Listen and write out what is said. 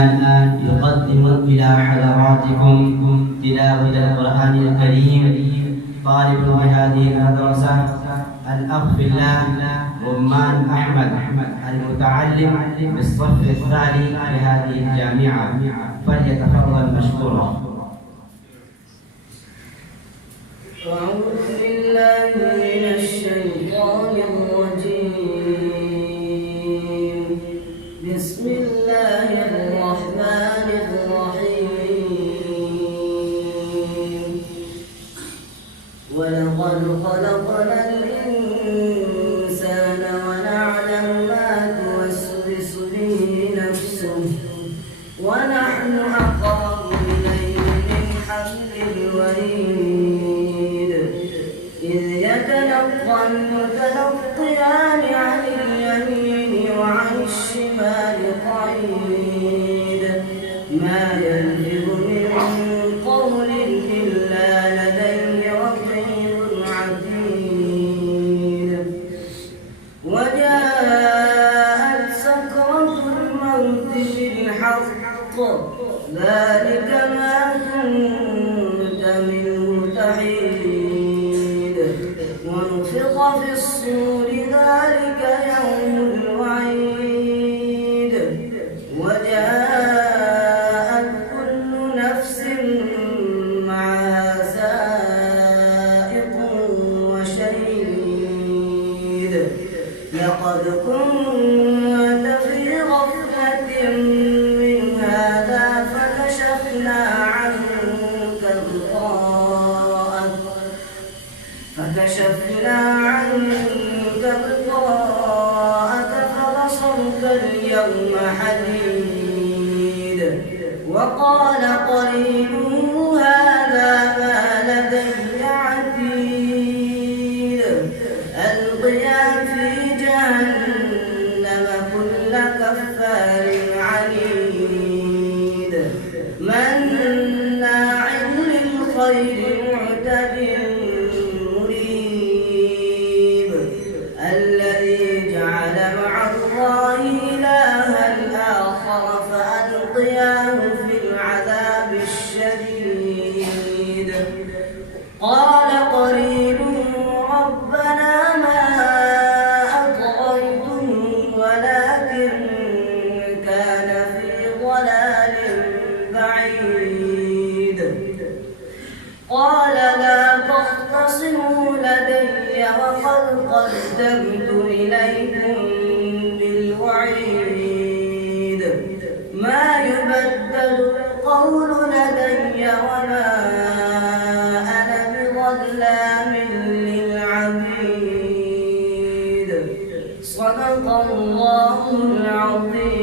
يقدم إلى حضراتكم تلاوة القرآن الكريم طالب بهذه المدرسة الأخ في الله رمان أحمد المتعلم بالصف الثاني لهذه الجامعة، فليتفضل مشكورا. أعوذ بالله من الشيطان الرجيم. بسم الله الرحمن الرحيم. ولقد خلقنا الإنسان ونعلم ما توسوس به نفسه ونحن أقرب إليه من حبل الوريد. إذ يتلقى المتلقيان عن اليمين وعن الشمال قعيد. ما يلفظ من قول إلا لديه رقيب عتيد. وجاءت سكرة الموت بالحق، ذلك ما كنت منه تحيد. ونفخ في الصور، ذلك يوم الوعيد. وجاءت كل نفس معها سائق وشهيد. لقد كنت في غفلة من هذا فكشفنا عنك غطاءك فبصرك اليوم حديد. وقال قرينه هذا ما لدي عتيد. ألقيا في جهنم كل كفار عنيد. مناع للخير معتد مريب. الذي جعل مع الله إلها آخر فألقياه في العذاب الشديد. قال قرينه ربنا ما أطغيته ولكن كان في ضلال بعيد. قال لا تختصموا لدي وقد قدمت إليكم بالوعيد. ما يبدل القول لدي وما أنا بظلام للعبيد. صدق الله العظيم.